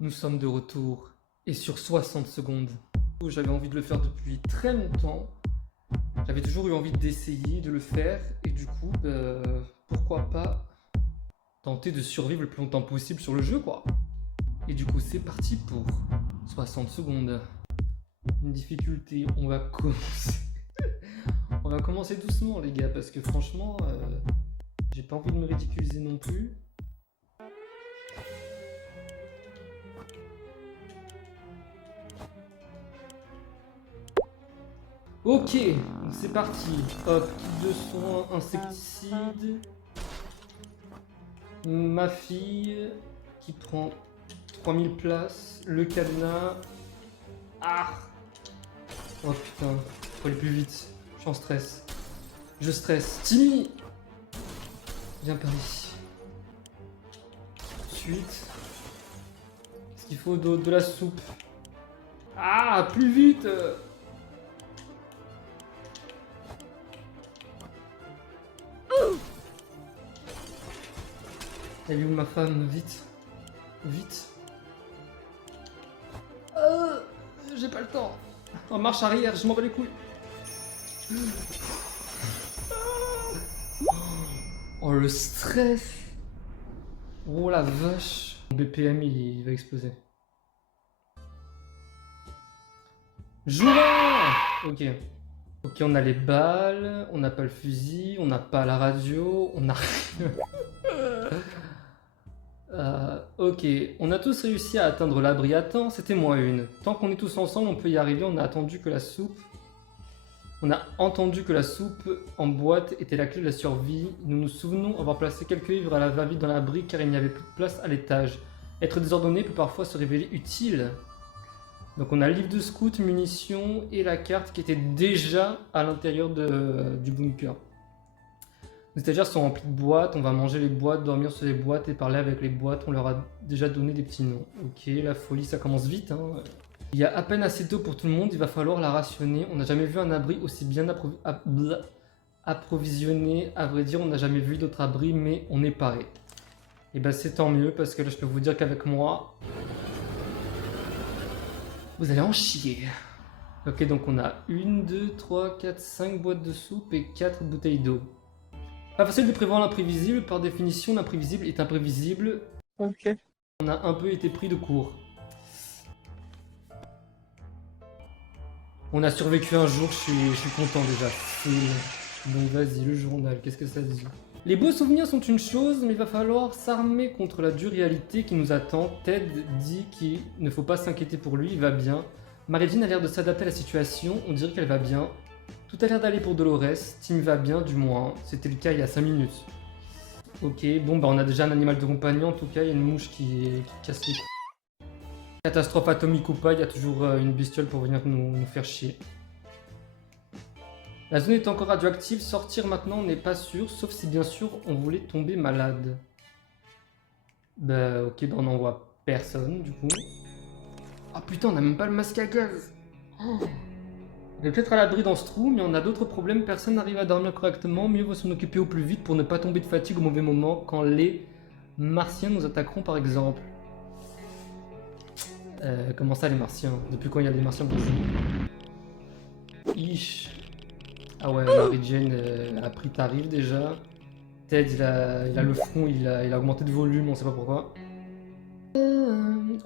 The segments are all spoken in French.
Nous sommes de retour, et sur 60 secondes. J'avais envie de le faire depuis très longtemps. J'avais toujours eu envie d'essayer de le faire, et du coup, pourquoi pas tenter de survivre le plus longtemps possible sur le jeu, quoi. Et du coup, c'est parti pour 60 secondes. Une difficulté, on va commencer. On va commencer doucement, les gars, parce que franchement, j'ai pas envie de me ridiculiser non plus. Ok, donc c'est parti. Hop, kit de soins, insecticide. Ma fille qui prend 3000 places. Le cadenas. Ah. Oh putain, faut aller plus vite. Je suis en stress. Je stresse. Timmy, viens par ici. Ensuite, qu'est-ce qu'il faut d'autre? De la soupe. Ah, plus vite. Elle est où ma femme? Vite. Vite. J'ai pas le temps. En marche arrière, je m'en bats les couilles. Oh le stress. Oh la vache. Mon BPM il va exploser. Joueur. Ok. Ok, on a les balles, on n'a pas le fusil, on n'a pas la radio, on a... ok, on a tous réussi à atteindre l'abri à temps, c'était moins une. Tant qu'on est tous ensemble, on peut y arriver, on a attendu que la soupe... On a entendu que la soupe en boîte était la clé de la survie. Nous nous souvenons avoir placé quelques livres à la va-vite dans l'abri car il n'y avait plus de place à l'étage. Être désordonné peut parfois se révéler utile. Donc on a le livre de scout, munitions et la carte qui était déjà à l'intérieur du bunker. Les stagiaires sont remplis de boîtes, on va manger les boîtes, dormir sur les boîtes et parler avec les boîtes. On leur a déjà donné des petits noms. Ok, la folie ça commence vite. Hein. Il y a à peine assez d'eau pour tout le monde, il va falloir la rationner. On n'a jamais vu un abri aussi bien approvisionné. À vrai dire, on n'a jamais vu d'autres abris, mais on est paré. Et ben c'est tant mieux parce que là je peux vous dire qu'avec moi... Vous allez en chier. Ok, donc on a 1, 2, 3, 4, 5 boîtes de soupe et 4 bouteilles d'eau. Pas facile de prévoir l'imprévisible, par définition l'imprévisible est imprévisible. Ok. On a un peu été pris de court. On a survécu un jour, je suis content déjà. Donc vas-y, le journal, qu'est-ce que ça dit? Les beaux souvenirs sont une chose, mais il va falloir s'armer contre la dure réalité qui nous attend. Ted dit qu'il ne faut pas s'inquiéter pour lui, il va bien. Mary-Jane a l'air de s'adapter à la situation, on dirait qu'elle va bien. Tout a l'air d'aller pour Dolores, Tim va bien du moins, c'était le cas il y a 5 minutes. Ok, bon bah on a déjà un animal de compagnie en tout cas, il y a une mouche qui casse les couilles. Catastrophe atomique ou pas, il y a toujours une bestiole pour venir nous faire chier. La zone est encore radioactive, sortir maintenant on n'est pas sûr, sauf si bien sûr on voulait tomber malade. Bah ok, bah on n'envoie personne du coup. Oh putain, on a même pas le masque à gaz. Oh. On est peut-être à l'abri dans ce trou, mais on a d'autres problèmes, personne n'arrive à dormir correctement, mieux vaut s'en occuper au plus vite pour ne pas tomber de fatigue au mauvais moment quand les martiens nous attaqueront par exemple. Comment ça les martiens? Depuis quand il y a des martiens dans le jeu? Ish. Ah ouais, Mary-Jane a pris tarif déjà. Ted il a le front, il a augmenté de volume, on sait pas pourquoi.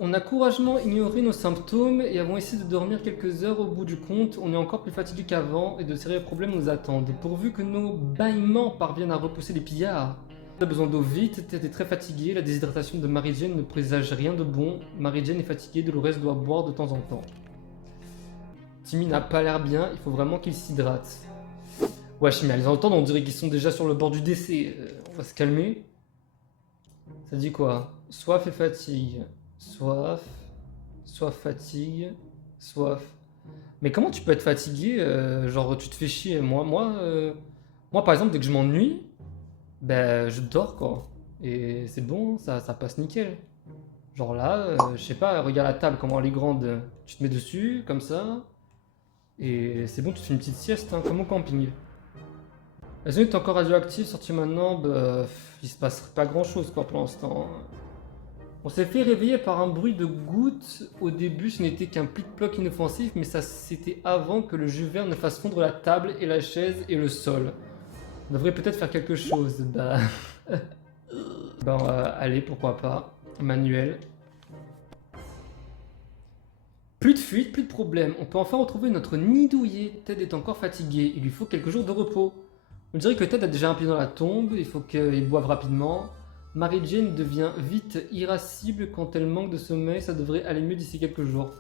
On a courageusement ignoré nos symptômes et avons essayé de dormir quelques heures au bout du compte. On est encore plus fatigué qu'avant et de sérieux problèmes nous attendent. Pourvu que nos bâillements parviennent à repousser les pillards. On a besoin d'eau vite, Ted est très fatigué, la déshydratation de Mary-Jane ne présage rien de bon. Mary-Jane est fatiguée, Dolores doit boire de temps en temps. Timmy n'a pas l'air bien, il faut vraiment qu'il s'hydrate. Wesh, mais à les entendre, on dirait qu'ils sont déjà sur le bord du décès. On va se calmer. Ça dit quoi? Soif et fatigue. Soif. Soif, fatigue. Soif. Mais comment tu peux être fatigué? Genre, tu te fais chier. Moi, par exemple, dès que je m'ennuie, ben, je dors, quoi. Et c'est bon, ça passe nickel. Genre là, je sais pas, regarde la table, comment elle est grande. Tu te mets dessus, comme ça. Et c'est bon, tu te fais une petite sieste, hein, comme au camping. La zone est encore radioactive, sortie maintenant, bah, il se passe pas grand chose quoi pour l'instant. On s'est fait réveiller par un bruit de gouttes. Au début, ce n'était qu'un plic-ploc inoffensif, mais ça c'était avant que le jus vert ne fasse fondre la table et la chaise et le sol. On devrait peut-être faire quelque chose. Bah... allez, pourquoi pas. Manuel. Plus de fuite, plus de problème. On peut enfin retrouver notre nid douillet. Ted est encore fatigué. Il lui faut quelques jours de repos. On dirait que Ted a déjà un pied dans la tombe. Il faut qu'il boive rapidement. Mary Jane devient vite irascible quand elle manque de sommeil. Ça devrait aller mieux d'ici quelques jours.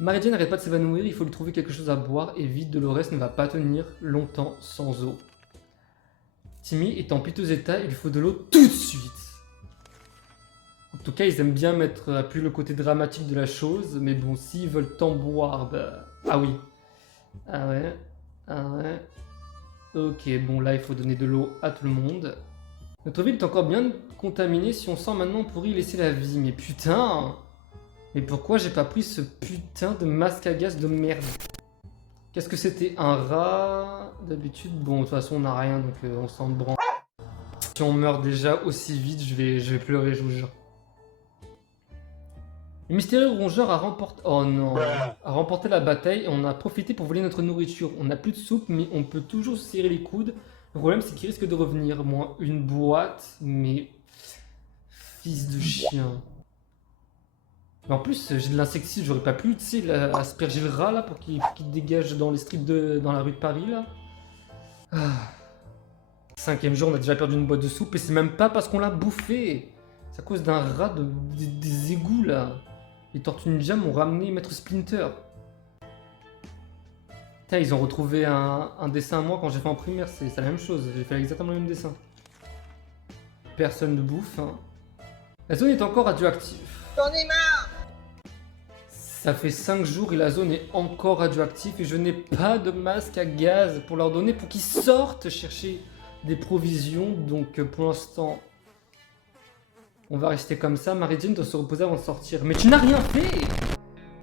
Mary Jane n'arrête pas de s'évanouir. Il faut lui trouver quelque chose à boire. Et vite, Dolores ne va pas tenir longtemps sans eau. Timmy est en piteux état. Il lui faut de l'eau tout de suite. En tout cas, ils aiment bien mettre à plus le côté dramatique de la chose, mais bon, s'ils veulent tant boire, bah... Ah oui. Ah ouais. Ah ouais. Ok, bon là, il faut donner de l'eau à tout le monde. Notre ville est encore bien contaminée. Si on sent maintenant, on pourrait y laisser la vie. Mais putain! Mais pourquoi j'ai pas pris ce putain de masque à gaz de merde? Qu'est-ce que c'était? Un rat? D'habitude, bon, de toute façon, on n'a rien, donc on s'en branle. Si on meurt déjà aussi vite, je vais pleurer, je vous jure. Le mystérieux rongeur a remporté... Oh non, a remporté la bataille et on a profité pour voler notre nourriture. On n'a plus de soupe, mais on peut toujours se serrer les coudes. Le problème, c'est qu'il risque de revenir. Moi, une boîte, mais... Fils de chien. Mais en plus, j'ai de l'insecticide, j'aurais pas pu, tu sais, asperger le rat, là, pour qu'il dégage dans les strips dans la rue de Paris, là. Ah. 5e jour, on a déjà perdu une boîte de soupe, et c'est même pas parce qu'on l'a bouffé. C'est à cause d'un rat des égouts, là. Les Tortues Ninja m'ont ramené Maître Splinter. Putain, ils ont retrouvé un dessin à moi quand j'ai fait en primaire, c'est la même chose, j'ai fait exactement le même dessin. Personne ne bouffe, hein. La zone est encore radioactive. J'en ai marre! Ça fait 5 jours et la zone est encore radioactive et je n'ai pas de masque à gaz pour leur donner pour qu'ils sortent chercher des provisions, donc pour l'instant... On va rester comme ça, Mary Jane doit se reposer avant de sortir. Mais tu n'as rien fait!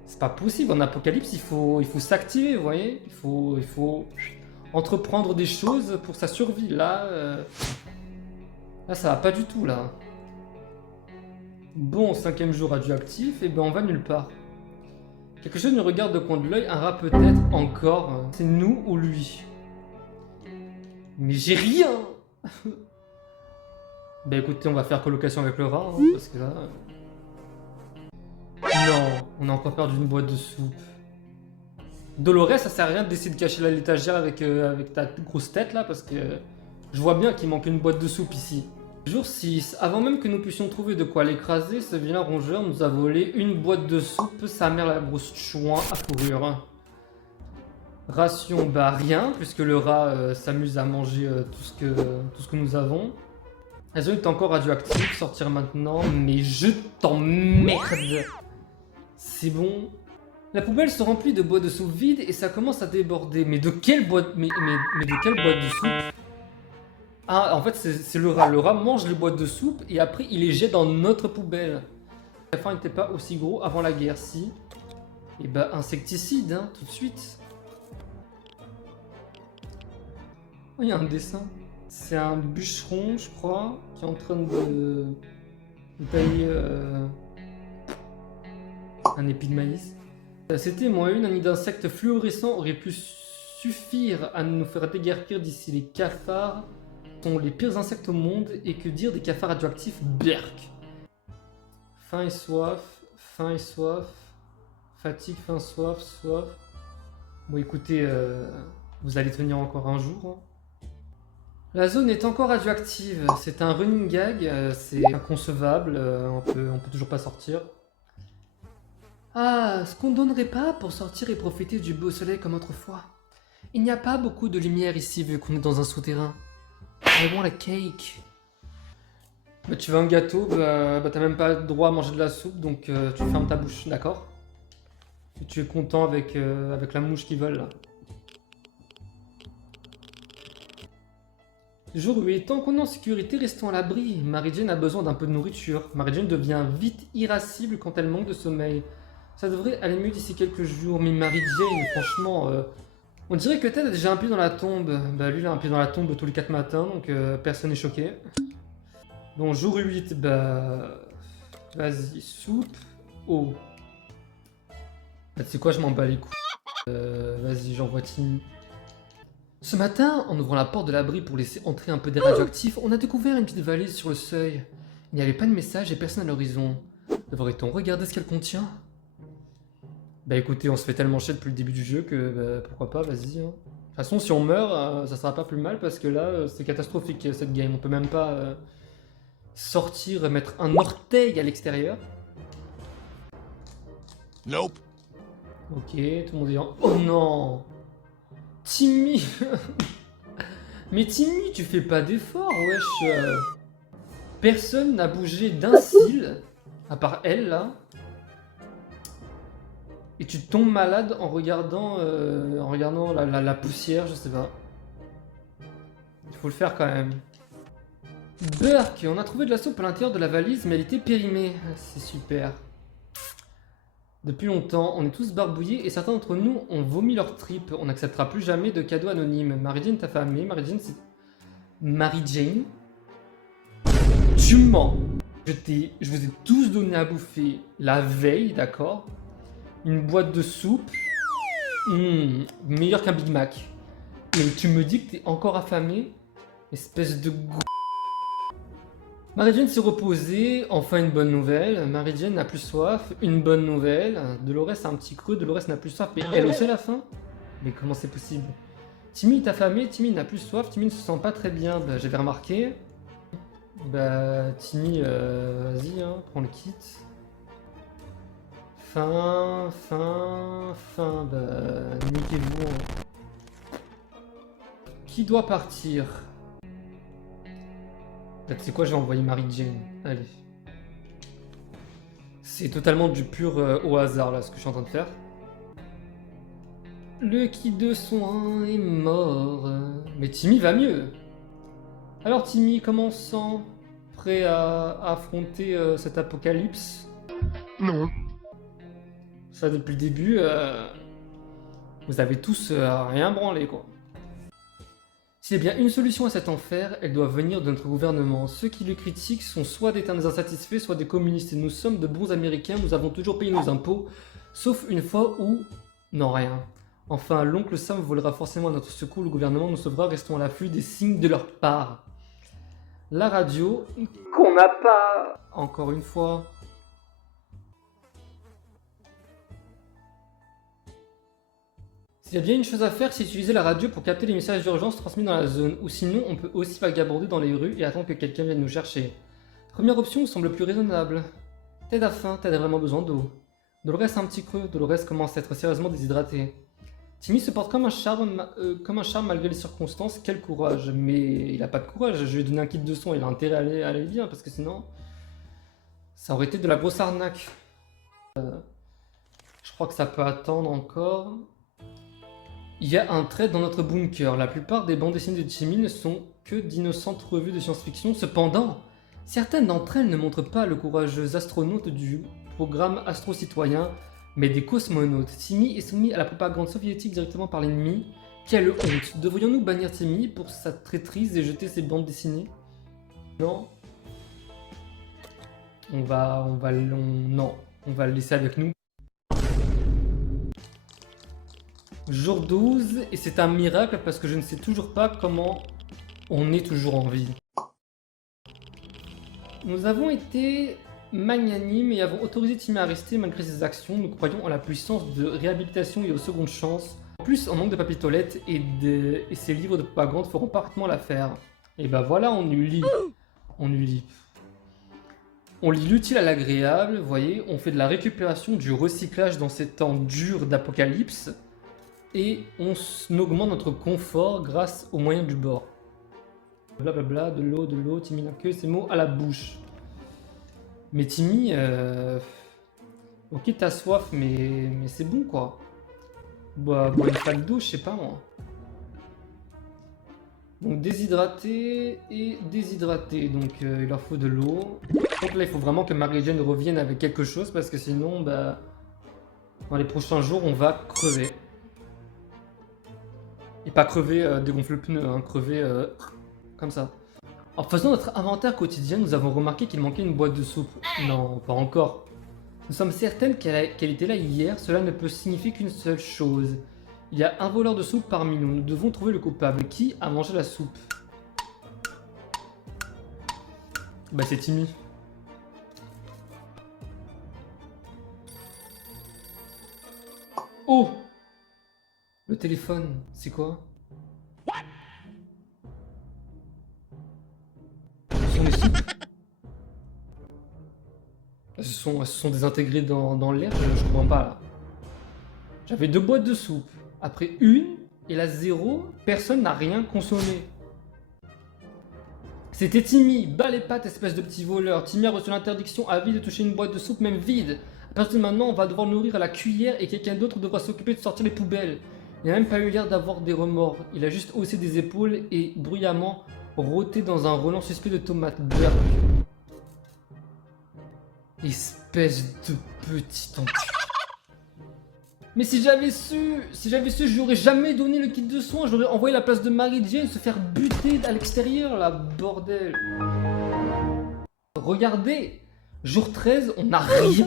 C'est pas possible, en apocalypse, il faut s'activer, vous voyez? Il faut entreprendre des choses pour sa survie. Là, ça va pas du tout, là. Bon, 5e jour radioactif, et ben on va nulle part. Quelque chose nous regarde de coin de l'œil, un rat peut-être, encore. C'est nous ou lui? Mais j'ai rien! Bah écoutez, on va faire colocation avec le rat, hein, parce que là... Non, on a encore perdu une boîte de soupe. Dolores, ça sert à rien d'essayer de cacher l'étagère avec ta grosse tête là, parce que je vois bien qu'il manque une boîte de soupe ici. Jour 6, avant même que nous puissions trouver de quoi l'écraser, ce vilain rongeur nous a volé une boîte de soupe, sa mère la grosse chouin à fourrure. Ration, bah rien, puisque le rat s'amuse à manger tout ce que nous avons. La zone est encore radioactive, sortir maintenant, mais je t'emmerde. C'est bon. La poubelle se remplit de boîtes de soupe vides et ça commence à déborder. Mais de quelle boîte mais de quelle boîte de soupe? Ah, en fait, c'est le rat. Le rat mange les boîtes de soupe et après, il les jette dans notre poubelle. La faim n'était pas aussi gros avant la guerre, si. Et bah, insecticide, hein, tout de suite. Oh, il y a un dessin. C'est un bûcheron, je crois, qui est en train de tailler un épi de maïs. C'était moins une, un nid d'insectes fluorescents aurait pu suffire à nous faire déguerpir d'ici. Les cafards sont les pires insectes au monde, et que dire des cafards radioactifs? Berk. Faim et soif, faim et soif, fatigue, faim, soif, soif. Bon écoutez, vous allez tenir encore un jour, hein. La zone est encore radioactive, c'est un running gag, c'est inconcevable, on peut toujours pas sortir. Ah, ce qu'on donnerait pas pour sortir et profiter du beau soleil comme autrefois. Il n'y a pas beaucoup de lumière ici vu qu'on est dans un souterrain. I want a cake. Bah, tu veux un gâteau, bah t'as même pas le droit à manger de la soupe, donc tu fermes ta bouche, d'accord? Et tu es content avec la mouche qui vole là. Jour 8, tant qu'on est en sécurité, restons à l'abri. Mary Jane a besoin d'un peu de nourriture. Mary Jane devient vite irascible quand elle manque de sommeil. Ça devrait aller mieux d'ici quelques jours, mais Mary Jane, franchement, on dirait que Ted a déjà un pied dans la tombe. Bah lui, il a un pied dans la tombe tous les 4 matins, donc personne n'est choqué. Bon, jour 8, bah... Vas-y, soupe, eau. Bah, tu sais quoi, je m'en bats les couilles. Vas-y, j'envoie Timmy. Ce matin, en ouvrant la porte de l'abri pour laisser entrer un peu d'air radioactif, on a découvert une petite valise sur le seuil. Il n'y avait pas de message et personne à l'horizon. Devrait-on regarder ce qu'elle contient? Bah écoutez, on se fait tellement chier depuis le début du jeu que pourquoi pas, vas-y. Hein. De toute façon, si on meurt, ça sera pas plus mal parce que là, c'est catastrophique cette game. On peut même pas sortir, mettre un orteil à l'extérieur. Nope. Ok, tout le monde est en... Oh non! Timmy! Mais Timmy, tu fais pas d'effort, wesh! Personne n'a bougé d'un cil, à part elle, là. Et tu tombes malade en regardant la poussière, je sais pas. Il faut le faire quand même. Burk, on a trouvé de la soupe à l'intérieur de la valise, mais elle était périmée. C'est super. Depuis longtemps, on est tous barbouillés et certains d'entre nous ont vomi leur tripes. On n'acceptera plus jamais de cadeaux anonymes. Mary-Jane t'a affamé. Mary-Jane, c'est... Mary-Jane, tu mens. Je vous ai tous donné à bouffer la veille, d'accord? Une boîte de soupe. Meilleur qu'un Big Mac. Et tu me dis que t'es encore affamé? Espèce de go... Mary-Jane s'est reposée, enfin une bonne nouvelle. Mary-Jane n'a plus soif, une bonne nouvelle. Dolores a un petit creux, Dolores n'a plus soif, mais elle aussi a la faim. Mais comment c'est possible? Timmy est affamé, Timmy n'a plus soif, Timmy ne se sent pas très bien. Bah j'avais remarqué. Bah Timmy, vas-y, hein, prends le kit. Faim, bah niquez-vous. Hein. Qui doit partir? Bah, tu sais quoi, je vais envoyer Mary-Jane. Allez. C'est totalement du pur au hasard là ce que je suis en train de faire. Le kit de soins est mort. Mais Timmy va mieux. Alors Timmy, comment on se sent? Prêt à affronter cet apocalypse? Non. Ça depuis le début, vous avez tous rien branlé quoi. S'il y a bien une solution à cet enfer, elle doit venir de notre gouvernement. Ceux qui le critiquent sont soit d'éternels insatisfaits, soit des communistes. Et nous sommes de bons Américains, nous avons toujours payé nos impôts, sauf une fois où... Non, rien. Enfin, l'oncle Sam volera forcément à notre secours, le gouvernement nous sauvera, restons à l'affût des signes de leur part. La radio, qu'on n'a pas... Encore une fois... S'il y a bien une chose à faire, c'est utiliser la radio pour capter les messages d'urgence transmis dans la zone, ou sinon on peut aussi vagabonder dans les rues et attendre que quelqu'un vienne nous chercher. Première option semble plus raisonnable. Ted a faim, Ted a vraiment besoin d'eau. Dolores a un petit creux, Dolores commence à être sérieusement déshydratée. Timmy se porte comme un charme malgré les circonstances, quel courage. Mais il a pas de courage, je lui ai donné un kit de son, il a intérêt à aller bien, parce que sinon... Ça aurait été de la grosse arnaque. Je crois que ça peut attendre encore... Il y a un trait dans notre bunker. La plupart des bandes dessinées de Timmy ne sont que d'innocentes revues de science-fiction. Cependant, certaines d'entre elles ne montrent pas le courageux astronaute du programme Astro-Citoyen, mais des cosmonautes. Timmy est soumis à la propagande soviétique directement par l'ennemi. Quelle honte! Devrions-nous bannir Timmy pour sa traîtrise et jeter ses bandes dessinées? Non. On va le laisser avec nous. Jour 12, et c'est un miracle parce que je ne sais toujours pas comment on est toujours en vie. Nous avons été magnanimes et avons autorisé Timmy à rester malgré ses actions. Nous croyons en la puissance de réhabilitation et aux secondes chances. En plus, on manque de papier toilette et ces livres de propagande feront parfaitement l'affaire. Et bah voilà, on y lit. On y lit. On lit l'utile à l'agréable, vous voyez, on fait de la récupération, du recyclage dans ces temps durs d'apocalypse. Et on augmente notre confort grâce aux moyens du bord. Blablabla, de l'eau, Timmy n'a que ces mots à la bouche. Mais Timmy, ok t'as soif, mais c'est bon quoi. Bois une flaque d'eau, je sais pas moi. Donc déshydraté et déshydraté, donc il leur faut de l'eau. Donc là il faut vraiment que Mary-Jane revienne avec quelque chose parce que sinon, bah, dans les prochains jours on va crever. Et pas crever dégonfler le pneu, hein, crever comme ça. En faisant notre inventaire quotidien, nous avons remarqué qu'il manquait une boîte de soupe. Non, pas encore. Nous sommes certaines qu'elle était là hier, cela ne peut signifier qu'une seule chose. Il y a un voleur de soupe parmi nous, nous devons trouver le coupable. Qui a mangé la soupe? Bah c'est Timmy. Oh! Le téléphone, c'est quoi? Ce sont des soupes? Elles se sont désintégrées dans l'air, je comprends pas là. J'avais 2 boîtes de soupe. Après une, et la 0, personne n'a rien consommé. C'était Timmy, bas les pattes, espèce de petit voleur. Timmy a reçu l'interdiction à vie de toucher une boîte de soupe, même vide. À partir de maintenant, on va devoir nourrir à la cuillère et quelqu'un d'autre devra s'occuper de sortir les poubelles. Il n'a même pas eu l'air d'avoir des remords. Il a juste haussé des épaules et bruyamment rôté dans un relent suspect de tomates. Burk. Espèce de petit enculé. Mais si j'avais su, j'aurais jamais donné le kit de soins, j'aurais envoyé la place de Mary Jane se faire buter à l'extérieur, là, bordel. Regardez, jour 13, on n'a rien.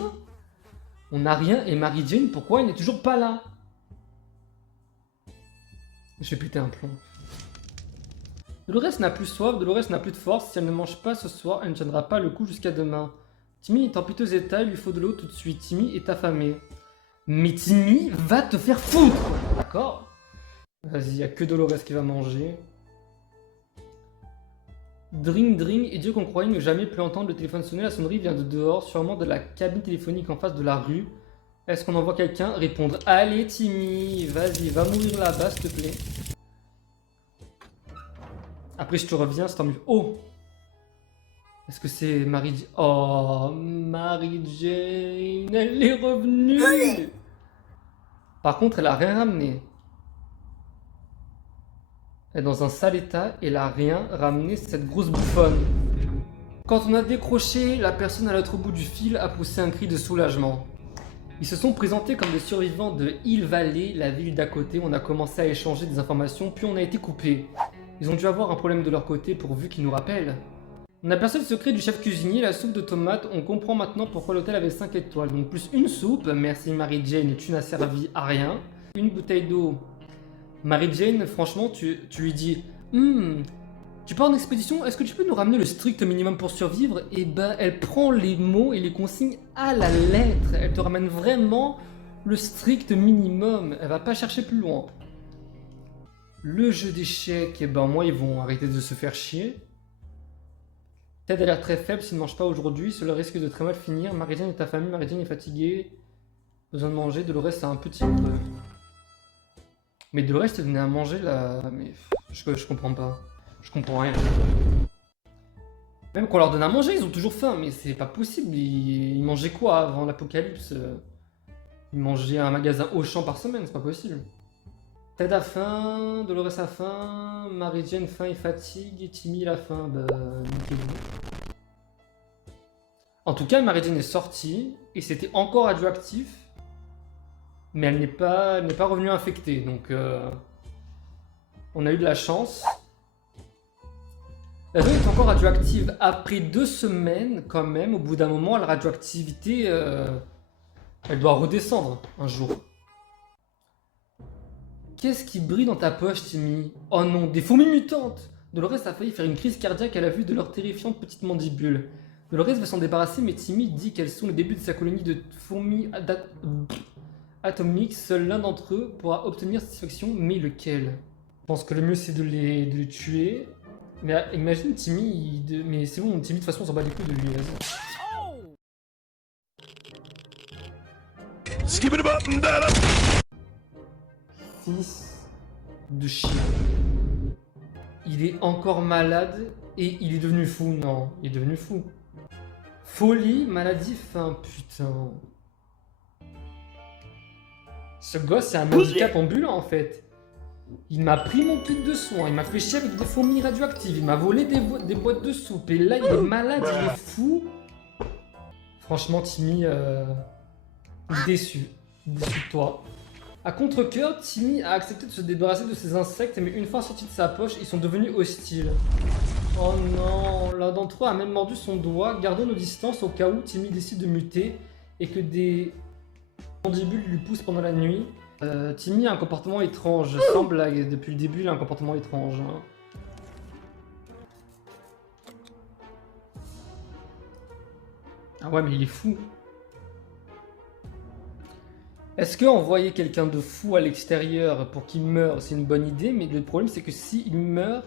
On n'a rien, et Mary Jane, pourquoi elle n'est toujours pas là? Je vais péter un plomb. Dolores n'a plus soif, Dolores n'a plus de force, si elle ne mange pas ce soir, elle ne tiendra pas le coup jusqu'à demain. Timmy est en piteux état, il lui faut de l'eau tout de suite, Timmy est affamé. Mais Timmy va te faire foutre! D'accord? Vas-y, y a que Dolores qui va manger. Dring dring, et Dieu qu'on croyait ne jamais plus entendre le téléphone sonner, la sonnerie vient de dehors, sûrement de la cabine téléphonique en face de la rue. Est-ce qu'on envoie quelqu'un répondre? Allez Timmy, vas-y, va mourir là-bas s'il te plaît. Après je te reviens, c'est tant mieux. Oh! Est-ce que c'est Mary Jane? Oh, Mary Jane, elle est revenue! Par contre, elle a rien ramené. Elle est dans un sale état et elle a rien ramené, cette grosse bouffonne. Quand on a décroché, la personne à l'autre bout du fil a poussé un cri de soulagement. Ils se sont présentés comme des survivants de Hill Valley, la ville d'à côté. On a commencé à échanger des informations, puis on a été coupés. Ils ont dû avoir un problème de leur côté pourvu qu'ils nous rappellent. On a perçu le secret du chef cuisinier, la soupe de tomates. On comprend maintenant pourquoi l'hôtel avait 5 étoiles. Donc plus une soupe, merci Mary Jane, tu n'as servi à rien. Une bouteille d'eau. Mary Jane, franchement, tu lui dis tu pars en expédition, est-ce que tu peux nous ramener le strict minimum pour survivre? Et ben, elle prend les mots et les consignes à la lettre. Elle te ramène vraiment le strict minimum. Elle va pas chercher plus loin. Le jeu d'échecs, et ben moi, ils vont arrêter de se faire chier. Ted a l'air très faible, s'il ne mange pas aujourd'hui, cela risque de très mal finir. Mary Jane est affamée, Mary Jane est fatiguée. Besoin de manger, Dolores a un petit creux. Mais Dolores te donnait à manger là. Mais je comprends pas. Je comprends rien. Même qu'on leur donne à manger, ils ont toujours faim, mais c'est pas possible. Ils mangeaient quoi avant l'apocalypse? Ils mangeaient un magasin Auchan par semaine, c'est pas possible. Ted a faim, Dolores a faim, Mary Jane faim et fatigue, et Timmy a faim, bah niquez-vous. En tout cas, Mary Jane est sortie, et c'était encore radioactif, mais elle n'est pas revenue infectée, donc on a eu de la chance. La zone est encore radioactive. Après 2 semaines, quand même, au bout d'un moment, la radioactivité, elle doit redescendre un jour. Qu'est-ce qui brille dans ta poche, Timmy? Oh non, des fourmis mutantes! Dolores a failli faire une crise cardiaque à la vue de leurs terrifiantes petites mandibules. Dolores va s'en débarrasser, mais Timmy dit qu'elles sont le début de sa colonie de fourmis atomiques. Seul l'un d'entre eux pourra obtenir satisfaction, mais lequel? Je pense que le mieux c'est de les tuer. Mais imagine Timmy, mais c'est bon, Timmy de toute façon on s'en bat les couilles de lui, vas-y. Fils de chien. Il est encore malade et il est devenu fou. Non, il est devenu fou. Folie, maladie, faim, putain. Ce gosse, c'est un handicap ambulant en fait. Il m'a pris mon kit de soins, il m'a fait chier avec des fourmis radioactives, il m'a volé des boîtes de soupe, et là il est malade, il est fou. Franchement, Timmy, déçu de toi. À contre-cœur, Timmy a accepté de se débarrasser de ces insectes, mais une fois sortis de sa poche, ils sont devenus hostiles. Oh non, l'un d'entre eux a même mordu son doigt. Gardons nos distances au cas où Timmy décide de muter et que des mandibules lui poussent pendant la nuit. Timmy a un comportement étrange, sans blague. Depuis le début, il a un comportement étrange. Hein. Ah ouais, mais il est fou. Est-ce que envoyer quelqu'un de fou à l'extérieur pour qu'il meure, c'est une bonne idée? Mais le problème, c'est que s'il meurt,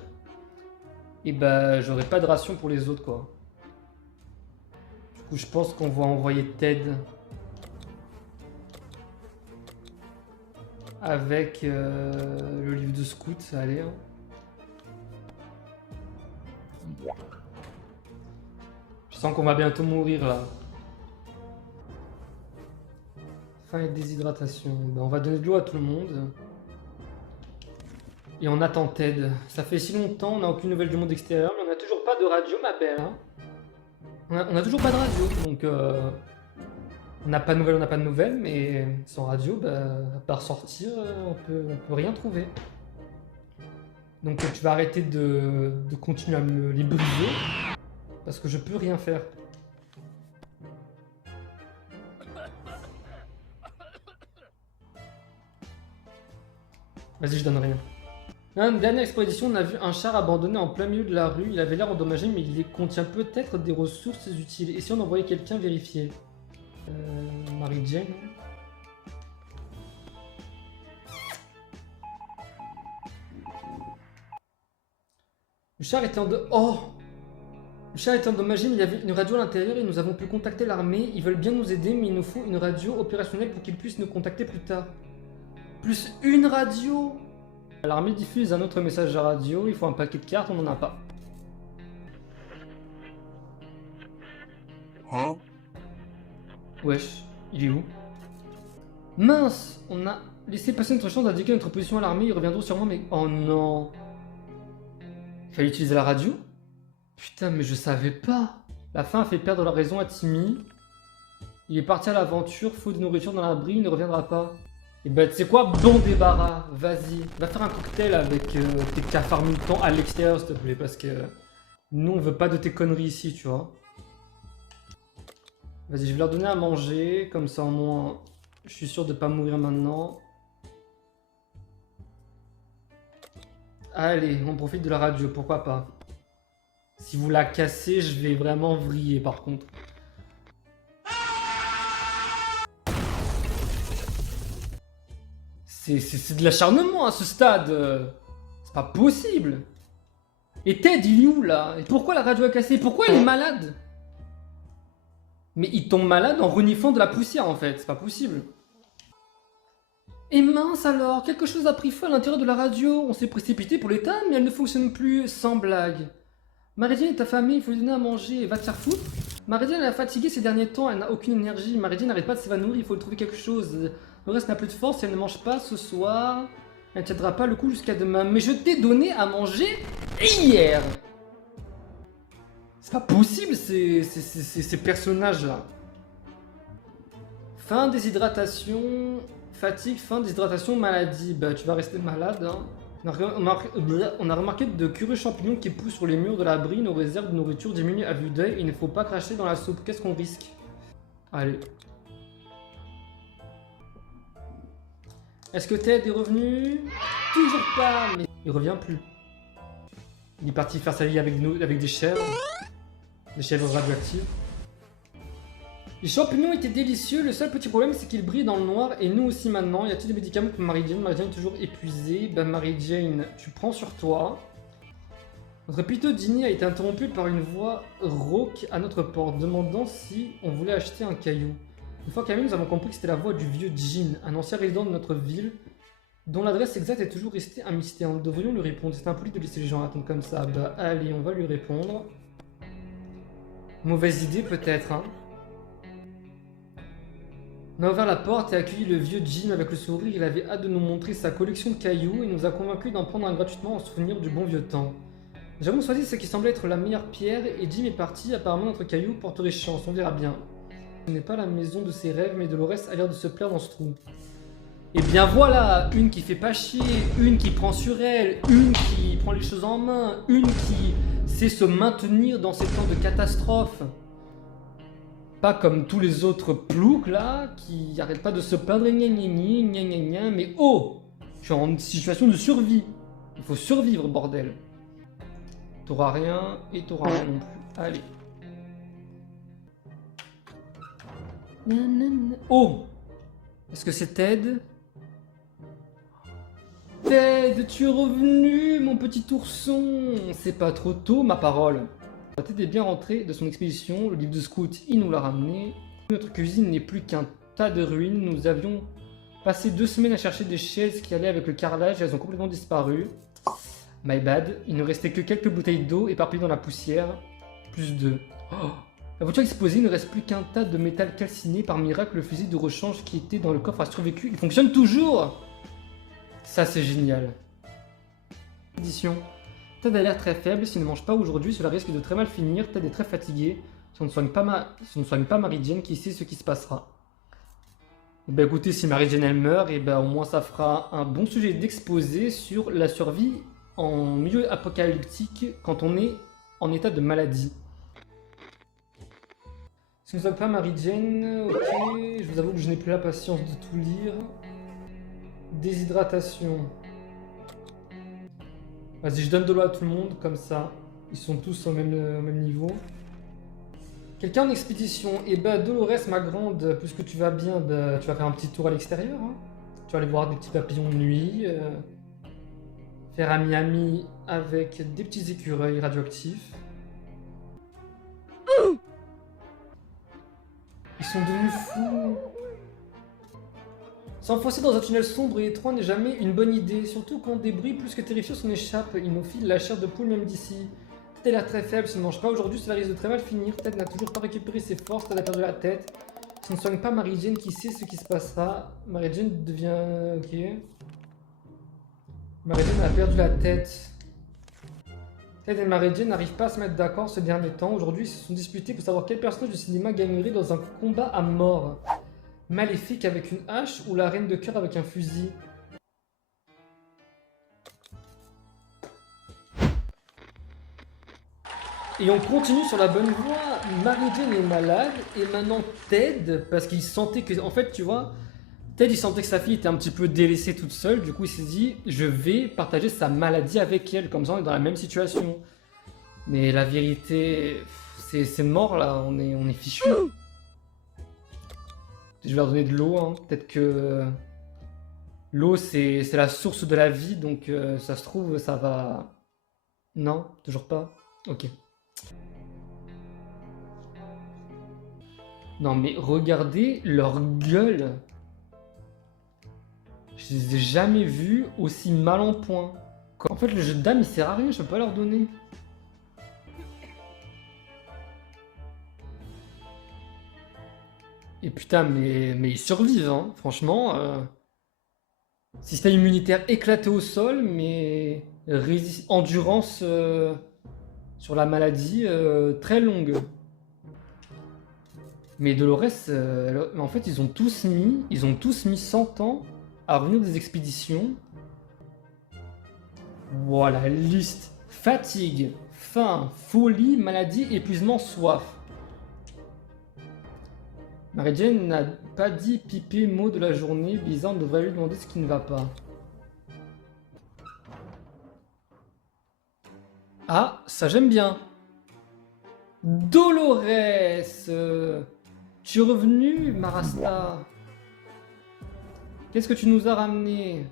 et bah, j'aurai pas de ration pour les autres, quoi. Du coup, je pense qu'on va envoyer Ted avec le livre de scout, allez. Hein. Je sens qu'on va bientôt mourir, là. Faim et déshydratation. Ben, on va donner de l'eau à tout le monde. Et on attend Ted. Ça fait si longtemps, on n'a aucune nouvelle du monde extérieur, mais on n'a toujours pas de radio, ma belle. Hein. On a toujours pas de radio, donc on n'a pas de nouvelles, mais sans radio, bah, à part sortir, on peut rien trouver. Donc tu vas arrêter de continuer à me les briser, parce que je peux rien faire. Vas-y, je donne rien. Dans une dernière expédition, on a vu un char abandonné en plein milieu de la rue. Il avait l'air endommagé, mais il contient peut-être des ressources utiles. Et si on envoyait quelqu'un vérifier? Mary Jane. Le char était Le char était endommagé, mais il y avait une radio à l'intérieur et nous avons pu contacter l'armée. Ils veulent bien nous aider, mais il nous faut une radio opérationnelle pour qu'ils puissent nous contacter plus tard. Plus une radio! L'armée diffuse un autre message à radio, il faut un paquet de cartes, on n'en a pas. Hein? Wesh, il est où? Mince! On a laissé passer notre chance d'indiquer notre position à l'armée, ils reviendront sûrement, mais... Oh non! Il fallait utiliser la radio? Putain, mais je savais pas! La faim a fait perdre la raison à Timmy. Il est parti à l'aventure, faute de nourriture dans l'abri, il ne reviendra pas. Et bah tu sais quoi, bon débarras, vas-y, va faire un cocktail avec tes cafards mutants à l'extérieur s'il te plaît, parce que nous on veut pas de tes conneries ici, tu vois. Vas-y, je vais leur donner à manger, comme ça au moins je suis sûr de pas mourir maintenant. Allez, on profite de la radio, pourquoi pas. Si vous la cassez, je vais vraiment vriller par contre. C'est de l'acharnement à ce stade. C'est pas possible. Et Ted, il est où là? Et pourquoi la radio a cassé? Pourquoi il est malade? Mais il tombe malade en reniflant de la poussière en fait. C'est pas possible. Et mince alors, quelque chose a pris feu à l'intérieur de la radio. On s'est précipité pour l'éteindre, mais elle ne fonctionne plus. Sans blague. Marie-Jane est affamée, il faut lui donner à manger. Va te faire foutre. Marie-Jane est fatiguée ces derniers temps, elle n'a aucune énergie. Marie-Jane n'arrête pas de s'évanouir, il faut lui trouver quelque chose. Le reste n'a plus de force, si elle ne mange pas ce soir, elle ne tiendra pas le coup jusqu'à demain. Mais je t'ai donné à manger hier. C'est pas possible ces personnages-là. Faim, déshydratation, fatigue, faim, déshydratation, maladie. Bah tu vas rester malade, hein. On a remarqué de curieux champignons qui poussent sur les murs de l'abri. Nos réserves de nourriture diminuent à vue d'œil. Il ne faut pas cracher dans la soupe. Qu'est-ce qu'on risque? Allez. Est-ce que Ted est revenu? Toujours pas, mais il revient plus. Il est parti faire sa vie avec des chèvres. Des chèvres radioactives. Les champignons étaient délicieux, le seul petit problème c'est qu'ils brillent dans le noir et nous aussi maintenant. Y a-t-il des médicaments pour Mary-Jane? Mary-Jane est toujours épuisée. Ben Mary-Jane, tu prends sur toi. Notre piteux dîner a été interrompu par une voix rauque à notre porte, demandant si on voulait acheter un caillou. Une fois qu'à nous avons compris que c'était la voix du vieux Jean, un ancien résident de notre ville, dont l'adresse exacte est toujours restée un mystère. Nous devrions lui répondre, c'est impoli de laisser les gens attendre comme ça. Bah allez, on va lui répondre. Mauvaise idée peut-être, hein. On a ouvert la porte et accueilli le vieux Jim avec le sourire. Il avait hâte de nous montrer sa collection de cailloux et nous a convaincus d'en prendre un gratuitement en souvenir du bon vieux temps. Nous avons choisi ce qui semblait être la meilleure pierre et Jim est parti. Apparemment notre caillou porterait chance, on verra bien. Ce n'est pas la maison de ses rêves, mais Dolores a l'air de se plaire dans ce trou. Et bien voilà, une qui fait pas chier, une qui prend sur elle, une qui prend les choses en main, une qui c'est se maintenir dans ces temps de catastrophe. Pas comme tous les autres ploucs là, qui arrêtent pas de se plaindre, gna gna gna gna gna gna, mais oh, je suis en situation de survie. Il faut survivre, bordel. T'auras rien et t'auras rien non plus. Allez. Oh! Est-ce que c'est Ted? Ted, tu es revenu, mon petit ourson! C'est pas trop tôt, ma parole. Ted est bien rentré de son expédition, le livre de scout, il nous l'a ramené. Notre cuisine n'est plus qu'un tas de ruines. Nous avions passé 2 semaines à chercher des chaises qui allaient avec le carrelage et elles ont complètement disparu. My bad. Il ne restait que quelques bouteilles d'eau éparpillées dans la poussière. Plus 2. Oh. La voiture explosée, il ne reste plus qu'un tas de métal calciné. Par miracle, le fusil de rechange qui était dans le coffre a survécu. Il fonctionne toujours! Ça, c'est génial. Édition. Ted a l'air très faible. S'il ne mange pas aujourd'hui, cela risque de très mal finir. Ted est très fatigué. Si on ne soigne pas Mary Jane, qui sait ce qui se passera. Et ben écoutez, si Mary Jane elle meurt, et ben au moins ça fera un bon sujet d'exposé sur la survie en milieu apocalyptique quand on est en état de maladie. Si on ne soigne pas Mary Jane, ok, je vous avoue que je n'ai plus la patience de tout lire. Déshydratation. Vas-y, je donne de l'eau à tout le monde, comme ça. Ils sont tous au même niveau. Quelqu'un en expédition. Et bah, Dolores, ma grande, puisque tu vas bien, bah, tu vas faire un petit tour à l'extérieur. Hein. Tu vas aller voir des petits papillons de nuit. Faire ami-ami avec des petits écureuils radioactifs. Ils sont devenus fous. S'enfoncer dans un tunnel sombre et étroit n'est jamais une bonne idée, surtout quand des bruits plus que terrifiants s'en échappent. Il nous file la chair de poule même d'ici. Ted a l'air très faible, s'il ne mange pas aujourd'hui, cela risque de très mal finir. Ted n'a toujours pas récupéré ses forces, Ted a perdu la tête. Si on ne soigne pas Mary Jane, qui sait ce qui se passera. Mary Jane devient... ok. Mary Jane a perdu la tête. Ted et Mary Jane n'arrivent pas à se mettre d'accord ces derniers temps. Aujourd'hui, ils se sont disputés pour savoir quel personnage de cinéma gagnerait dans un combat à mort. Maléfique avec une hache ou la reine de cœur avec un fusil? Et on continue sur la bonne voie. Mary Jane est malade et maintenant Ted, parce qu'il sentait que... En fait, tu vois, Ted il sentait que sa fille était un petit peu délaissée toute seule. Du coup, il s'est dit, je vais partager sa maladie avec elle. Comme ça, on est dans la même situation. Mais la vérité, c'est mort là, on est fichu. Je vais leur donner de l'eau, hein. Peut-être que l'eau c'est la source de la vie, donc ça se trouve ça va... Non, toujours pas? Ok. Non mais regardez leur gueule. Je les ai jamais vus aussi mal en point. En fait le jeu de dames il sert à rien, je peux pas leur donner. Et putain, mais ils survivent, hein. Franchement. Système immunitaire éclaté au sol, mais endurance sur la maladie très longue. Mais Dolores, en fait, ils ont tous mis 100 ans à revenir des expéditions. Voilà, liste. Fatigue, faim, folie, maladie, épuisement, soif. Mary Jane n'a pas dit pipé mot de la journée. Bizarre, on devrait lui demander ce qui ne va pas. Ah, ça j'aime bien. Dolores, tu es revenu, Marasta. Qu'est-ce que tu nous as ramené?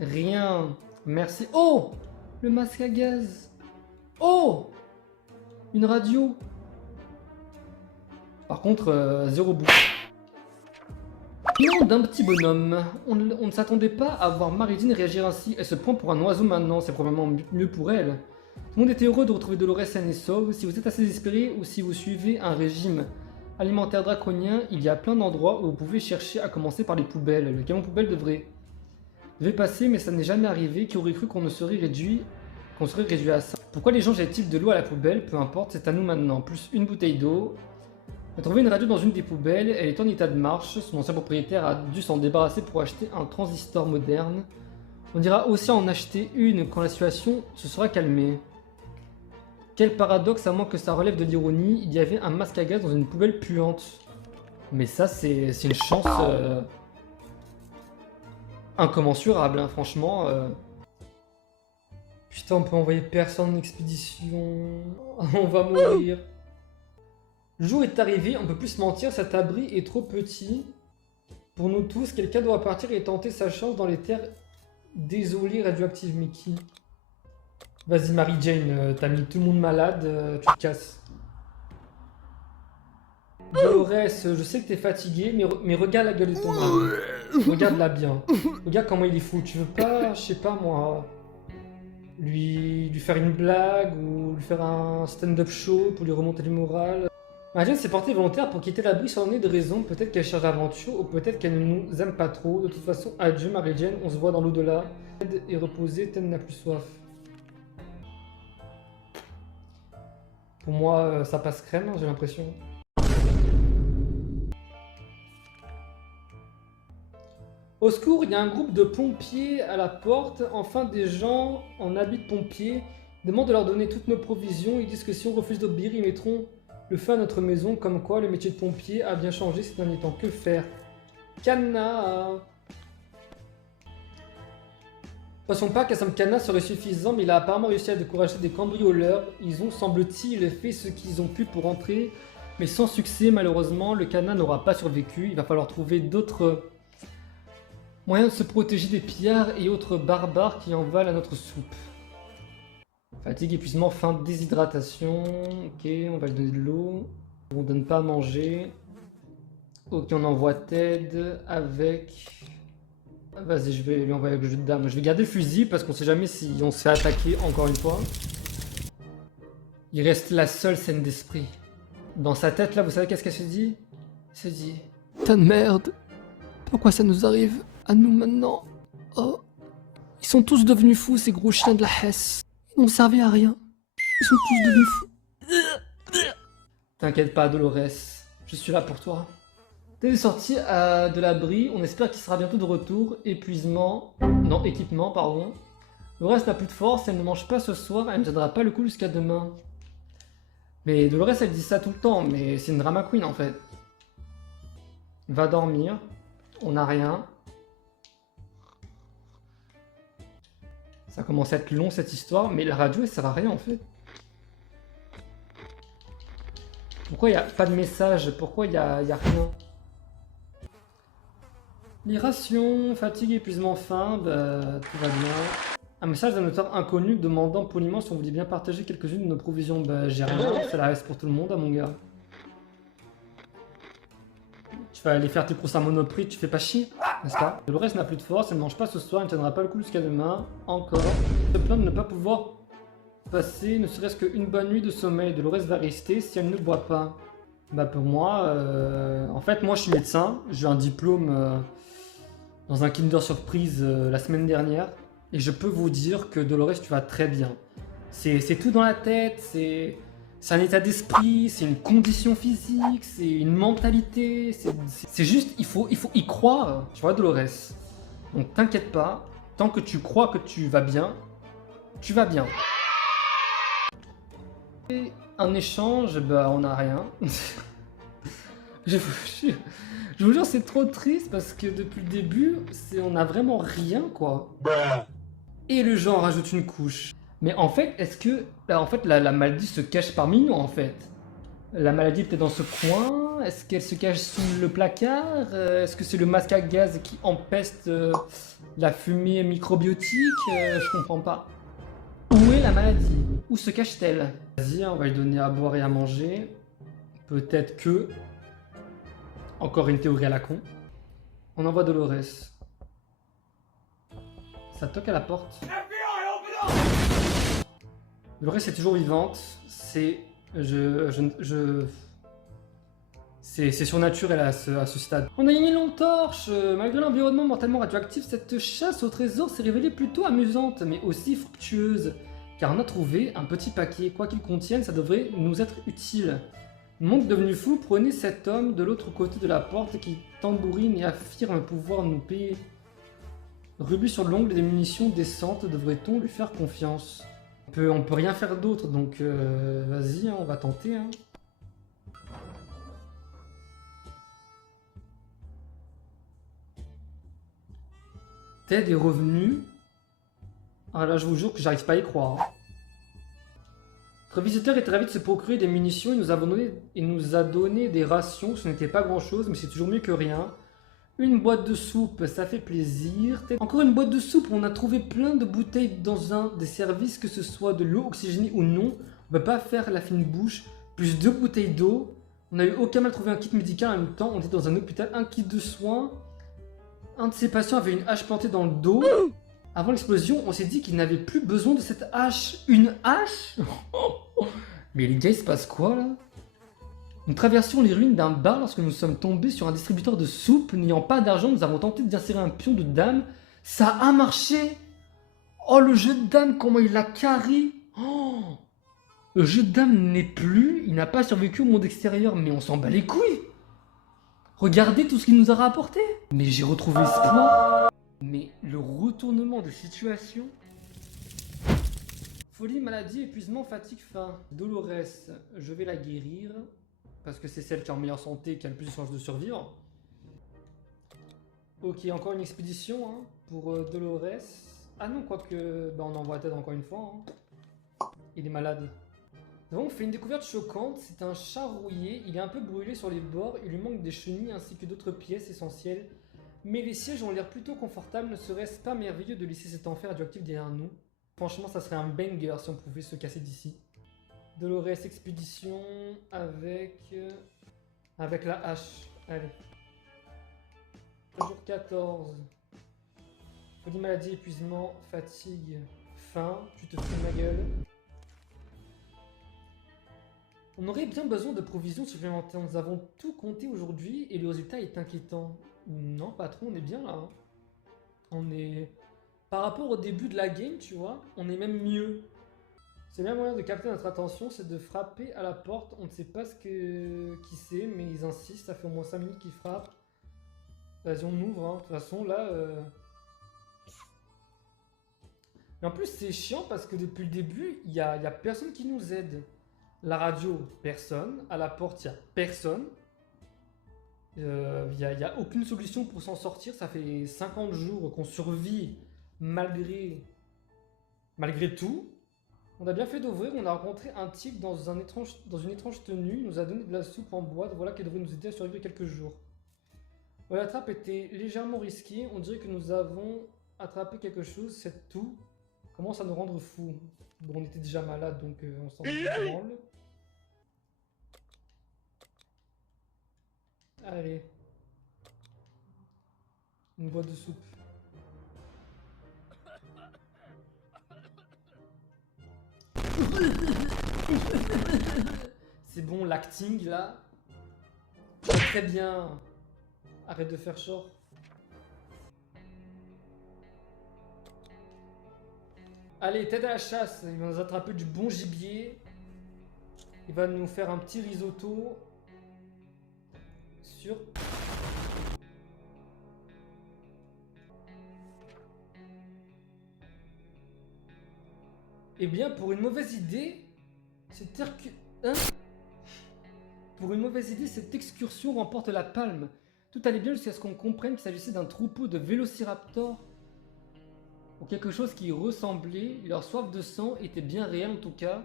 Rien. Merci. Oh, le masque à gaz. Oh, une radio. Par contre, zéro bout. Nom d'un petit bonhomme. On ne s'attendait pas à voir Mary Jane réagir ainsi. Elle se prend pour un oiseau maintenant, c'est probablement mieux pour elle. Tout le monde était heureux de retrouver Dolores saine et sauve. Si vous êtes assez désespéré ou si vous suivez un régime alimentaire draconien, il y a plein d'endroits où vous pouvez chercher, à commencer par les poubelles. Le camion poubelle devait passer, mais ça n'est jamais arrivé. Qui aurait cru qu'on serait réduit à ça? Pourquoi les gens jettent-ils de l'eau à la poubelle? Peu importe, c'est à nous maintenant. Plus une bouteille d'eau. On a trouvé une radio dans une des poubelles, elle est en état de marche, son ancien propriétaire a dû s'en débarrasser pour acheter un transistor moderne. On ira aussi en acheter une quand la situation se sera calmée. Quel paradoxe, à moins que ça relève de l'ironie, il y avait un masque à gaz dans une poubelle puante. Mais ça, c'est une chance incommensurable, hein, franchement. Putain, on peut envoyer personne en expédition. On va mourir. Le jour est arrivé, on peut plus se mentir, cet abri est trop petit. Pour nous tous, quelqu'un doit partir et tenter sa chance dans les terres désolées radioactives. Mickey. Vas-y, Mary Jane, t'as mis tout le monde malade, tu te casses. Dolores, je sais que t'es fatigué, mais regarde la gueule de ton mari. Regarde-la bien. Regarde comment il est fou. Tu veux pas, je sais pas moi, lui faire une blague ou lui faire un stand-up show pour lui remonter le moral? Mary Jane s'est portée volontaire pour quitter l'abri sans donner de raison. Peut-être qu'elle cherche l'aventure ou peut-être qu'elle ne nous aime pas trop. De toute façon, adieu Mary Jane, on se voit dans l'au-delà. Aide et reposer, Ten n'a plus soif. Pour moi, ça passe crème, hein, j'ai l'impression. Au secours, il y a un groupe de pompiers à la porte. Enfin, des gens en habit de pompiers demandent de leur donner toutes nos provisions. Ils disent que si on refuse d'obéir, ils mettront le feu à notre maison. Comme quoi, le métier de pompier a bien changé ces derniers temps. Que faire? Cadenas. Pensons pas qu'un simple cadenas serait suffisant, mais il a apparemment réussi à décourager des cambrioleurs. Ils ont, semble-t-il, fait ce qu'ils ont pu pour entrer, mais sans succès. Malheureusement, le cadenas n'aura pas survécu. Il va falloir trouver d'autres moyen de se protéger des pillards et autres barbares qui en valent à notre soupe. Fatigue, épuisement, faim, déshydratation. Ok, on va lui donner de l'eau. On donne pas à manger. Ok, on envoie Ted avec... Vas-y, je vais lui envoyer le jeu de dames. Je vais garder le fusil parce qu'on sait jamais si on se fait attaquer encore une fois. Il reste la seule scène d'esprit. Dans sa tête là, vous savez qu'est-ce qu'elle se dit? Elle se dit... Putain de merde. Pourquoi ça nous arrive à nous maintenant? Oh. Ils sont tous devenus fous, ces gros chiens de la Hesse. Ils n'ont servi à rien. Ils sont tous devenus fous. T'inquiète pas, Dolores. Je suis là pour toi. T'es sorti de l'abri. On espère qu'il sera bientôt de retour. Épuisement. Non, équipement, pardon. Dolores n'a plus de force. Elle ne mange pas ce soir. Elle ne tiendra pas le coup jusqu'à demain. Mais Dolores, elle dit ça tout le temps. Mais c'est une drama queen en fait. Va dormir. On n'a rien. Ça commence à être long cette histoire, mais la radio elle sert à rien en fait. Pourquoi il n'y a pas de message? Pourquoi il n'y a rien? Les rations, fatigue, épuisement, faim, bah tout va bien. Un message d'un auteur inconnu demandant poliment si on voulait bien partager quelques-unes de nos provisions. Bah j'ai rien, ça la reste pour tout le monde, mon gars. Tu vas aller faire tes courses à Monoprix, tu fais pas chier, n'est-ce pas? Dolores n'a plus de force, elle ne mange pas ce soir, elle ne tiendra pas le coup jusqu'à demain. Encore. Se plaint de ne pas pouvoir passer ne serait-ce qu'une bonne nuit de sommeil. Dolores va rester si elle ne boit pas. Bah pour moi, en fait moi je suis médecin, j'ai un diplôme dans un Kinder Surprise la semaine dernière. Et je peux vous dire que Dolores tu vas très bien. C'est tout dans la tête, c'est un état d'esprit, c'est une condition physique, c'est une mentalité, c'est juste, il faut y croire, tu vois Dolores. Donc t'inquiète pas, tant que tu crois que tu vas bien, tu vas bien. Et un échange, bah on n'a rien. je vous jure, c'est trop triste parce que depuis le début, on a vraiment rien quoi. Et le jeu en rajoute une couche. Mais en fait, est-ce que la maladie se cache parmi nous en fait? La maladie est peut-être dans ce coin? Est-ce qu'elle se cache sous le placard? Est-ce que c'est le masque à gaz qui empeste la fumée microbiotique? Je comprends pas. Où est la maladie? Où se cache-t-elle? Vas-y, on va lui donner à boire et à manger. Peut-être que... Encore une théorie à la con. On envoie Dolores. Ça toque à la porte. Dolores est toujours vivante, c'est surnaturel à ce stade. On a gagné une lampe torche. Malgré l'environnement mortellement radioactif, cette chasse au trésor s'est révélée plutôt amusante, mais aussi fructueuse. Car on a trouvé un petit paquet. Quoi qu'il contienne, ça devrait nous être utile. Monk devenu fou, prenez cet homme de l'autre côté de la porte qui tambourine et affirme pouvoir nous payer. Rubis sur l'ongle, des munitions décentes, devrait-on lui faire confiance? On peut rien faire d'autre, donc vas-y, hein, on va tenter. Hein. Ted est revenu. Ah là, je vous jure que j'arrive pas à y croire. Hein. Notre visiteur était ravi de se procurer des munitions et nous a donné des rations. Ce n'était pas grand chose, mais c'est toujours mieux que rien. Une boîte de soupe, ça fait plaisir. Encore une boîte de soupe, on a trouvé plein de bouteilles dans un des services, que ce soit de l'eau oxygénée ou non. On ne peut pas faire la fine bouche. Plus 2 bouteilles d'eau. On a eu aucun mal à trouver un kit médical en même temps. On était dans un hôpital, un kit de soins. Un de ses patients avait une hache plantée dans le dos. Avant l'explosion, on s'est dit qu'il n'avait plus besoin de cette hache. Une hache? Mais les gars, il se passe quoi là? Nous traversions les ruines d'un bar lorsque nous sommes tombés sur un distributeur de soupe. N'ayant pas d'argent, nous avons tenté d'y insérer un pion de dame. Ça a marché! Oh, le jeu de dame, comment il a carré! Oh, le jeu de dame n'est plus, il n'a pas survécu au monde extérieur, mais on s'en bat les couilles! Regardez tout ce qu'il nous a rapporté! Mais j'ai retrouvé espoir! Mais le retournement de situation... Folie, maladie, épuisement, fatigue, faim. Dolores, je vais la guérir. Parce que c'est celle qui est en meilleure santé, qui a le plus de chances de survivre. Ok, encore une expédition hein, pour Dolores. Ah non, quoique... Bah, on envoie Ted encore une fois. Hein. Il est malade. Nous avons fait une découverte choquante. C'est un chat rouillé. Il est un peu brûlé sur les bords. Il lui manque des chenilles ainsi que d'autres pièces essentielles. Mais les sièges ont l'air plutôt confortables. Ne serait-ce pas merveilleux de laisser cet enfer radioactif derrière nous? Franchement, ça serait un banger si on pouvait se casser d'ici. Dolores expédition avec la hache. Allez. Jour 14. Folie, maladie, épuisement, fatigue, faim. Tu te fous de ma gueule. On aurait bien besoin de provisions supplémentaires. Nous avons tout compté aujourd'hui et le résultat est inquiétant. Non, patron, on est bien là. Hein. On est... Par rapport au début de la game, tu vois, on est même mieux. C'est bien moyen de capter notre attention, c'est de frapper à la porte. On ne sait pas qui c'est, mais ils insistent. Ça fait au moins 5 minutes qu'ils frappent. Vas-y, on ouvre. Hein. De toute façon, là... Mais en plus, c'est chiant parce que depuis le début, il y a personne qui nous aide. La radio, personne. À la porte, il n'y a personne. Il n'y a aucune solution pour s'en sortir. Ça fait 50 jours qu'on survit malgré tout. On a bien fait d'ouvrir, on a rencontré un type dans une étrange tenue, il nous a donné de la soupe en boîte, voilà qui devrait nous aider à survivre quelques jours. Ouais, la trappe était légèrement risquée, on dirait que nous avons attrapé quelque chose, c'est tout. Commence à nous rendre fous. Bon, on était déjà malade, donc on s'en branle. Allez. Une boîte de soupe. C'est bon, l'acting là. Très bien. Arrête de faire short. Allez, tête à la chasse. Il va nous attraper du bon gibier. Il va nous faire un petit risotto. Sur... Eh bien, pour une mauvaise idée, Pour une mauvaise idée, cette excursion remporte la palme. Tout allait bien jusqu'à ce qu'on comprenne qu'il s'agissait d'un troupeau de vélociraptors ou quelque chose qui y ressemblait. Leur soif de sang était bien réelle en tout cas.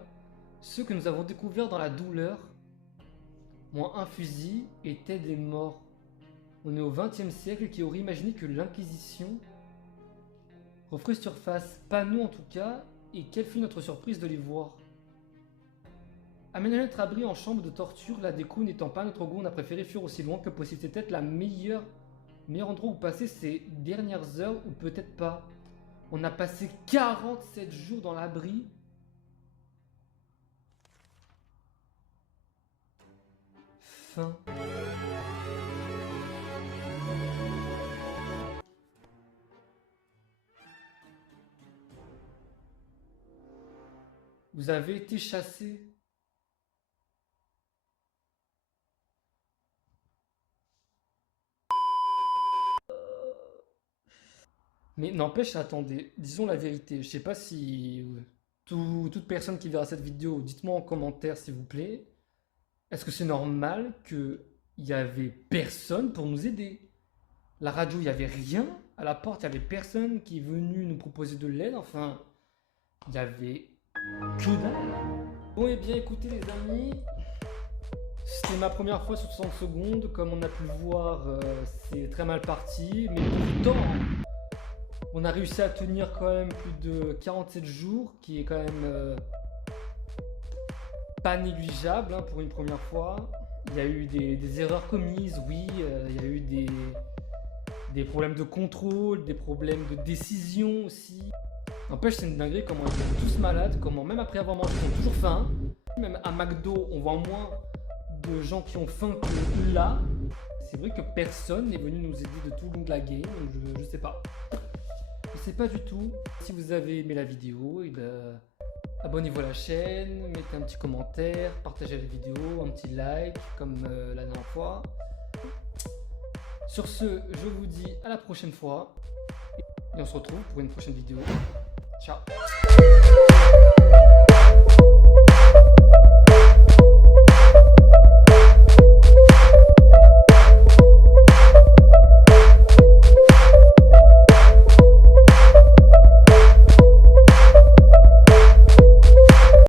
Ceux que nous avons découverts dans la douleur, moins un fusil, étaient des morts. On est au XXe siècle, qui aurait imaginé que l'Inquisition referait surface. Pas nous en tout cas, et quelle fut notre surprise de les voir. Aménager notre abri en chambre de torture, la déco n'étant pas notre goût, on a préféré fuir aussi loin que possible. C'était peut-être la meilleur endroit où passer ces dernières heures, ou peut-être pas. On a passé 47 jours dans l'abri. Fin. Vous avez été chassé. Mais n'empêche, attendez, disons la vérité, je sais pas si... toute personne qui verra cette vidéo, dites-moi en commentaire s'il vous plaît, est-ce que c'est normal qu'il n'y avait personne pour nous aider? La radio, il n'y avait rien. À la porte, il n'y avait personne qui est venu nous proposer de l'aide. Enfin, il n'y avait que dalle. Bon, et bien écoutez les amis, c'était ma première fois sur 60 secondes. Comme on a pu le voir, c'est très mal parti. Mais pourtant, on a réussi à tenir quand même plus de 47 jours, qui est quand même pas négligeable hein, pour une première fois. Il y a eu des erreurs commises, oui. Il y a eu des problèmes de contrôle, des problèmes de décision aussi. N'empêche, c'est une dinguerie comment ils sont tous malades, comment même après avoir mangé, ils ont toujours faim. Même à McDo, on voit moins de gens qui ont faim que là. C'est vrai que personne n'est venu nous aider de tout le long de la game, donc je sais pas. Je sais pas du tout. Si vous avez aimé la vidéo, et ben, abonnez-vous à la chaîne, mettez un petit commentaire, partagez la vidéo, un petit like comme la dernière fois. Sur ce, je vous dis à la prochaine fois et on se retrouve pour une prochaine vidéo. Ciao!